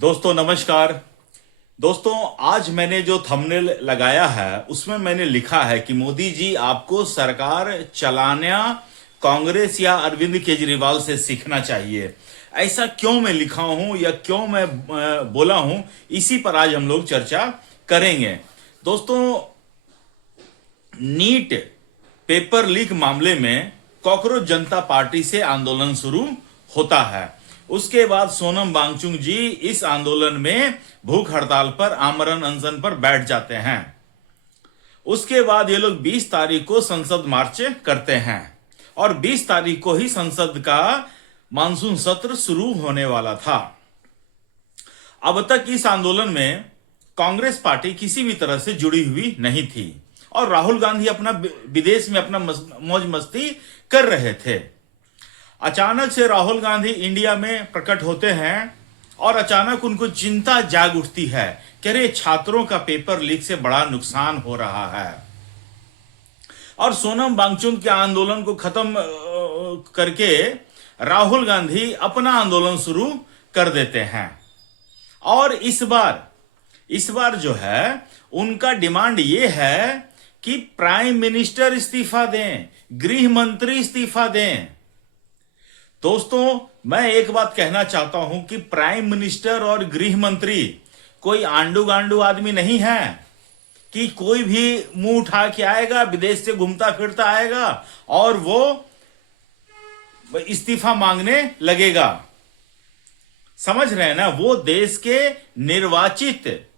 दोस्तों नमस्कार। दोस्तों आज मैंने जो थंबनेल लगाया है उसमें मैंने लिखा है कि मोदी जी आपको सरकार चलाना कांग्रेस या अरविंद केजरीवाल से सीखना चाहिए। ऐसा क्यों मैं लिखा हूं या क्यों मैं बोला हूं, इसी पर आज हम लोग चर्चा करेंगे। दोस्तों, नीट पेपर लीक मामले में कॉकरोच जनता पार्टी से आंदोलन शुरू होता है। उसके बाद सोनम वांगचुक जी इस आंदोलन में भूख हड़ताल पर, आमरण अनशन पर बैठ जाते हैं। उसके बाद ये लोग 20 तारीख को संसद मार्च करते हैं और 20 तारीख को ही संसद का मानसून सत्र शुरू होने वाला था। अब तक इस आंदोलन में कांग्रेस पार्टी किसी भी तरह से जुड़ी हुई नहीं थी और राहुल गांधी अपना विदेश में अपना मौज मस्ती कर रहे थे। अचानक से राहुल गांधी इंडिया में प्रकट होते हैं और अचानक उनको चिंता जाग उठती है कि अरे छात्रों का पेपर लीक से बड़ा नुकसान हो रहा है। और सोनम वांगचुक के आंदोलन को खत्म करके राहुल गांधी अपना आंदोलन शुरू कर देते हैं। और इस बार जो है उनका डिमांड ये है कि प्राइम मिनिस्टर इस्तीफा दें, गृह मंत्री इस्तीफा दें। दोस्तों, मैं एक बात कहना चाहता हूं कि प्राइम मिनिस्टर और गृह मंत्री कोई आंडू गांडू आदमी नहीं है कि कोई भी मुंह उठा के आएगा, विदेश से घूमता फिरता आएगा और वो इस्तीफा मांगने लगेगा। समझ रहे हैं ना? वो देश के निर्वाचित,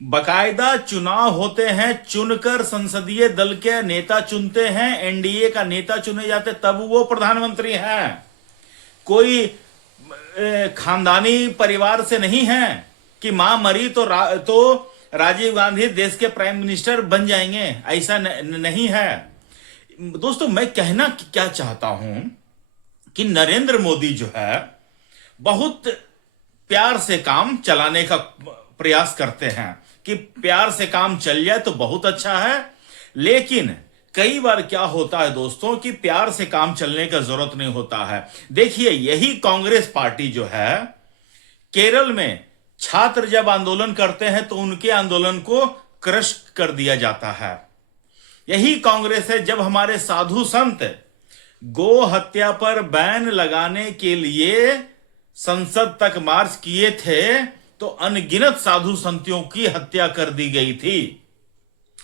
बकायदा चुनाव होते हैं, चुनकर संसदीय दल के नेता चुनते हैं, एनडीए का नेता चुने जाते, तब वो प्रधानमंत्री हैं। कोई खानदानी परिवार से नहीं है कि मां मरी तो राजीव गांधी देश के प्राइम मिनिस्टर बन जाएंगे, ऐसा नहीं है। दोस्तों, मैं कहना क्या चाहता हूं कि नरेंद्र मोदी जो है बहुत प्यार से काम चलाने का प्रयास करते हैं कि प्यार से काम चल जाए तो बहुत अच्छा है। लेकिन कई बार क्या होता है दोस्तों कि प्यार से काम चलने का जरूरत नहीं होता है। देखिए, यही कांग्रेस पार्टी जो है, केरल में छात्र जब आंदोलन करते हैं तो उनके आंदोलन को क्रश कर दिया जाता है। यही कांग्रेस है जब हमारे साधु संत गो हत्या पर बैन लगाने के लिए संसद तक मार्च किए थे तो अनगिनत साधु संतों की हत्या कर दी गई थी।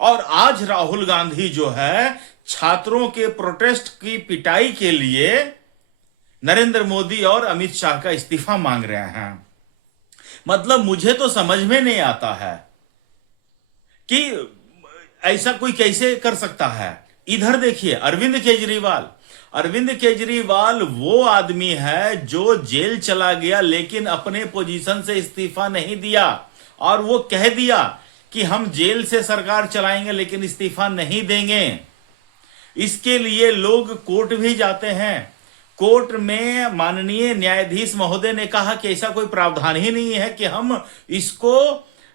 और आज राहुल गांधी जो है छात्रों के प्रोटेस्ट की पिटाई के लिए नरेंद्र मोदी और अमित शाह का इस्तीफा मांग रहे हैं। मतलब मुझे तो समझ में नहीं आता है कि ऐसा कोई कैसे कर सकता है। इधर देखिए, अरविंद केजरीवाल वो आदमी है जो जेल चला गया लेकिन अपने पोजीशन से इस्तीफा नहीं दिया और वो कह दिया कि हम जेल से सरकार चलाएंगे लेकिन इस्तीफा नहीं देंगे। इसके लिए लोग कोर्ट भी जाते हैं। कोर्ट में माननीय न्यायाधीश महोदय ने कहा कि ऐसा कोई प्रावधान ही नहीं है कि हम इसको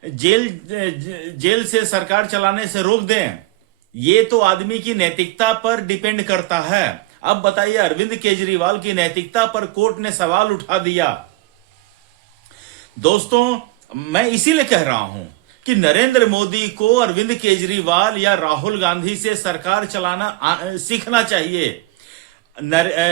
जेल से सरकार चलाने से रोक दें। ये तो आदमी की नैतिकता पर डिपेंड करता है। अब बताइए, अरविंद केजरीवाल की नैतिकता पर कोर्ट ने सवाल उठा दिया। दोस्तों, मैं इसीलिए कह रहा हूं कि नरेंद्र मोदी को अरविंद केजरीवाल या राहुल गांधी से सरकार चलाना सीखना चाहिए।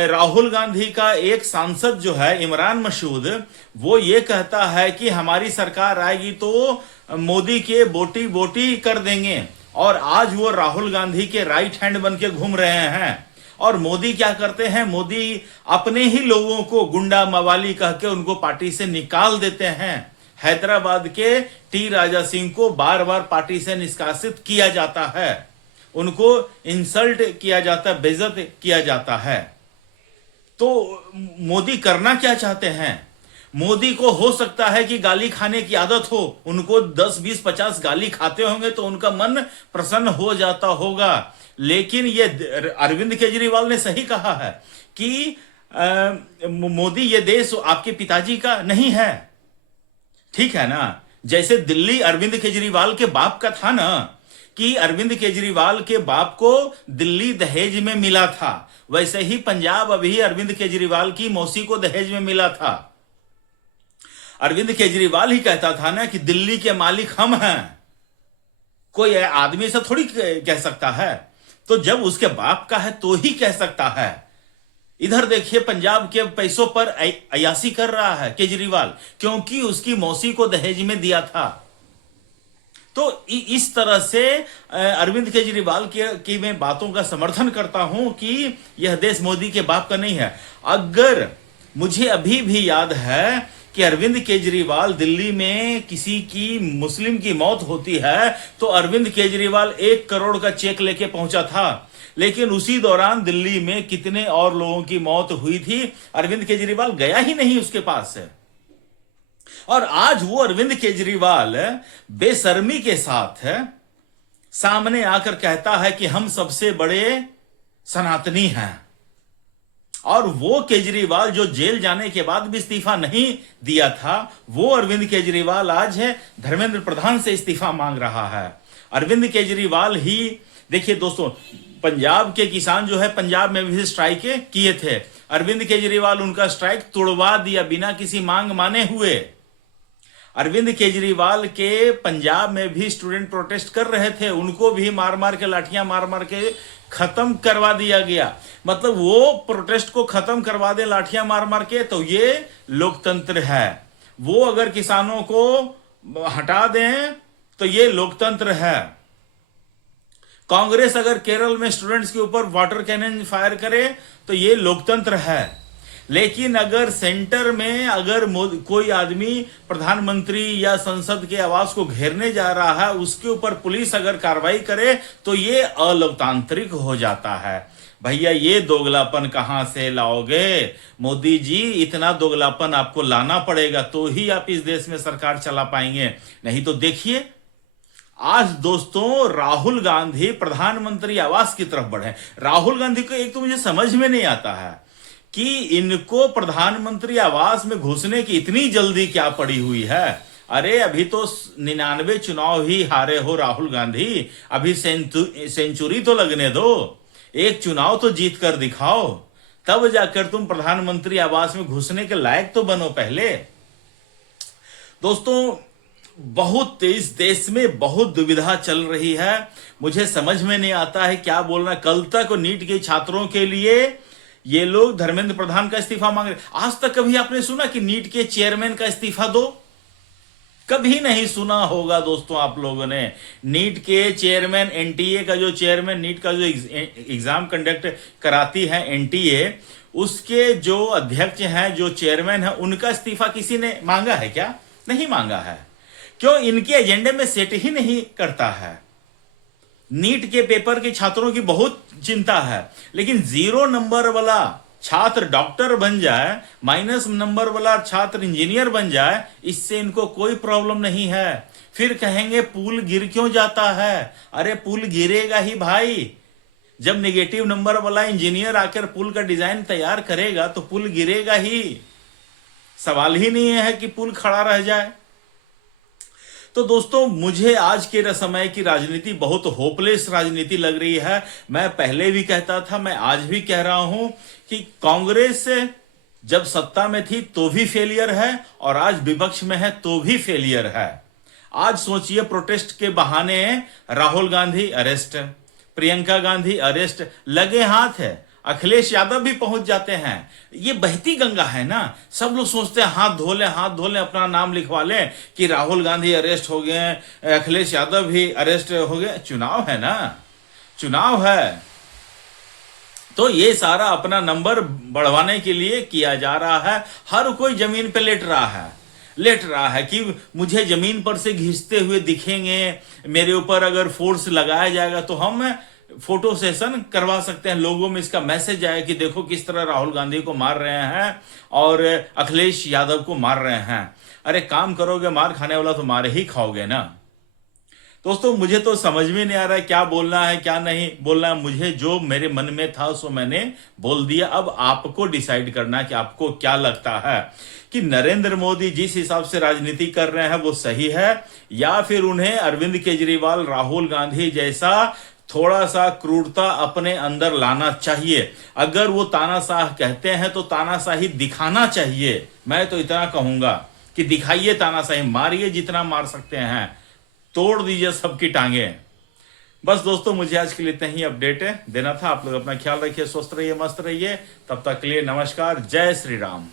राहुल गांधी का एक सांसद जो है इमरान मसूद, वो ये कहता है कि हमारी सरकार आएगी तो मोदी के बोटी बोटी कर देंगे और आज वो राहुल गांधी के राइट हैंड बन के घूम रहे हैं। और मोदी क्या करते हैं? मोदी अपने ही लोगों को गुंडा मवाली कह के उनको पार्टी से निकाल देते हैं। हैदराबाद के टी राजा सिंह को बार बार पार्टी से निष्कासित किया जाता है, उनको इंसल्ट किया जाता है, बेइज्जत किया जाता है। तो मोदी करना क्या चाहते हैं? मोदी को हो सकता है कि गाली खाने की आदत हो, उनको 10, 20, 50 गाली खाते होंगे तो उनका मन प्रसन्न हो जाता होगा। लेकिन ये अरविंद केजरीवाल ने सही कहा है कि मोदी, ये देश आपके पिताजी का नहीं है, ठीक है ना? जैसे दिल्ली अरविंद केजरीवाल के बाप का था ना, कि अरविंद केजरीवाल के बाप को दिल्ली दहेज में मिला था, वैसे ही पंजाब अभी अरविंद केजरीवाल की मौसी को दहेज में मिला था। अरविंद केजरीवाल ही कहता था ना कि दिल्ली के मालिक हम हैं। कोई आदमी ऐसा थोड़ी कह सकता है। तो जब उसके बाप का है तो ही कह सकता है। इधर देखिए, पंजाब के पैसों पर अयासी कर रहा है केजरीवाल, क्योंकि उसकी मौसी को दहेज में दिया था। तो इस तरह से अरविंद केजरीवाल की मैं बातों का समर्थन करता हूं कि यह देश मोदी के बाप का नहीं है। अगर मुझे अभी भी याद है कि अरविंद केजरीवाल दिल्ली में किसी की मुस्लिम की मौत होती है तो अरविंद केजरीवाल 1 करोड़ का चेक लेके पहुंचा था, लेकिन उसी दौरान दिल्ली में कितने और लोगों की मौत हुई थी, अरविंद केजरीवाल गया ही नहीं उसके पास से। और आज वो अरविंद केजरीवाल बेशर्मी के साथ सामने आकर कहता है कि हम सबसे बड़े सनातनी हैं। और वो केजरीवाल जो जेल जाने के बाद भी इस्तीफा नहीं दिया था, वो अरविंद केजरीवाल आज है धर्मेंद्र प्रधान से इस्तीफा मांग रहा है। अरविंद केजरीवाल ही देखिए दोस्तों, पंजाब के किसान जो है पंजाब में भी स्ट्राइक किए थे, अरविंद केजरीवाल उनका स्ट्राइक तोड़वा दिया बिना किसी मांग माने हुए। अरविंद केजरीवाल के पंजाब में भी स्टूडेंट प्रोटेस्ट कर रहे थे, उनको भी मार मार के, लाठियां मार मार के खत्म करवा दिया गया। मतलब वो प्रोटेस्ट को खत्म करवा दे लाठियां मार मार के, तो ये लोकतंत्र है। वो अगर किसानों को हटा दें तो ये लोकतंत्र है। कांग्रेस अगर केरल में स्टूडेंट्स के ऊपर वाटर कैनन फायर करे तो ये लोकतंत्र है। लेकिन अगर सेंटर में अगर कोई आदमी प्रधानमंत्री या संसद के आवास को घेरने जा रहा है, उसके ऊपर पुलिस अगर कार्रवाई करे तो ये अलोकतांत्रिक हो जाता है। भैया ये दोगलापन कहां से लाओगे मोदी जी? इतना दोगलापन आपको लाना पड़ेगा तो ही आप इस देश में सरकार चला पाएंगे, नहीं तो देखिए आज दोस्तों राहुल गांधी प्रधानमंत्री आवास की तरफ बढ़े। राहुल गांधी को एक तो मुझे समझ में नहीं आता है कि इनको प्रधानमंत्री आवास में घुसने की इतनी जल्दी क्या पड़ी हुई है। अरे अभी तो 99 चुनाव ही हारे हो राहुल गांधी, अभी सेंचुरी तो लगने दो, एक चुनाव तो जीत कर दिखाओ, तब जाकर तुम प्रधानमंत्री आवास में घुसने के लायक तो बनो पहले। दोस्तों बहुत इस देश में बहुत दुविधा चल रही है, मुझे समझ में नहीं आता है क्या बोलना। कल तक नीट के छात्रों के लिए ये लोग धर्मेंद्र प्रधान का इस्तीफा मांग रहे। आज तक कभी आपने सुना कि नीट के चेयरमैन का इस्तीफा दो? कभी नहीं सुना होगा दोस्तों आप लोगों ने। नीट के चेयरमैन, एनटीए का जो चेयरमैन, नीट का जो एग्जाम कंडक्ट कराती है एनटीए, उसके जो अध्यक्ष हैं, जो चेयरमैन है, उनका इस्तीफा किसी ने मांगा है क्या? नहीं मांगा है। क्यों? इनके एजेंडे में सेट ही नहीं करता है। नीट के पेपर के छात्रों की बहुत चिंता है, लेकिन 0 नंबर वाला छात्र डॉक्टर बन जाए, माइनस नंबर वाला छात्र इंजीनियर बन जाए, इससे इनको कोई प्रॉब्लम नहीं है। फिर कहेंगे पुल गिर क्यों जाता है? अरे पुल गिरेगा ही भाई। जब नेगेटिव नंबर वाला इंजीनियर आकर पुल का डिजाइन तैयार करेगा तो पुल गिरेगा ही। सवाल ही नहीं है कि पुल खड़ा रह जाए। तो दोस्तों मुझे आज के समय की राजनीति बहुत होपलेस राजनीति लग रही है। मैं पहले भी कहता था, मैं आज भी कह रहा हूं कि कांग्रेस जब सत्ता में थी तो भी फेलियर है और आज विपक्ष में है तो भी फेलियर है। आज सोचिए, प्रोटेस्ट के बहाने राहुल गांधी अरेस्ट, प्रियंका गांधी अरेस्ट, लगे हाथ है अखिलेश यादव भी पहुंच जाते हैं। ये बहती गंगा है ना। सब लोग सोचते हैं हाथ धो लें, अपना नाम लिखवा लें कि राहुल गांधी अरेस्ट हो गए, अखिलेश यादव भी अरेस्ट हो गए। चुनाव है ना, चुनाव है, तो ये सारा अपना नंबर बढ़वाने के लिए किया जा रहा है। हर कोई जमीन पे लेट रहा है कि मुझे जमीन पर से घिसते हुए दिखेंगे, मेरे ऊपर अगर फोर्स लगाया जाएगा तो हम फोटो सेशन करवा सकते हैं, लोगों में इसका मैसेज आए कि देखो किस तरह राहुल गांधी को मार रहे हैं और अखिलेश यादव को मार रहे हैं। अरे काम करोगे, मार खाने वाला तो मार ही खाओगे ना। दोस्तों मुझे तो समझ में नहीं आ रहा है क्या बोलना है क्या नहीं बोलना है। मुझे जो मेरे मन में था सो मैंने बोल दिया। अब आपको डिसाइड करना है कि आपको क्या लगता है कि नरेंद्र मोदी जिस हिसाब से राजनीति कर रहे हैं वो सही है, या फिर उन्हें अरविंद केजरीवाल, राहुल गांधी जैसा थोड़ा सा क्रूरता अपने अंदर लाना चाहिए। अगर वो तानाशाह कहते हैं तो तानाशाही दिखाना चाहिए। मैं तो इतना कहूंगा कि दिखाइए तानाशाही, मारिए जितना मार सकते हैं, तोड़ दीजिए सबकी टांगे। बस दोस्तों, मुझे आज के लिए इतना ही अपडेट है देना था। आप लोग अपना ख्याल रखिए, स्वस्थ रहिए, मस्त रहिए। तब तक के लिए नमस्कार, जय श्री राम।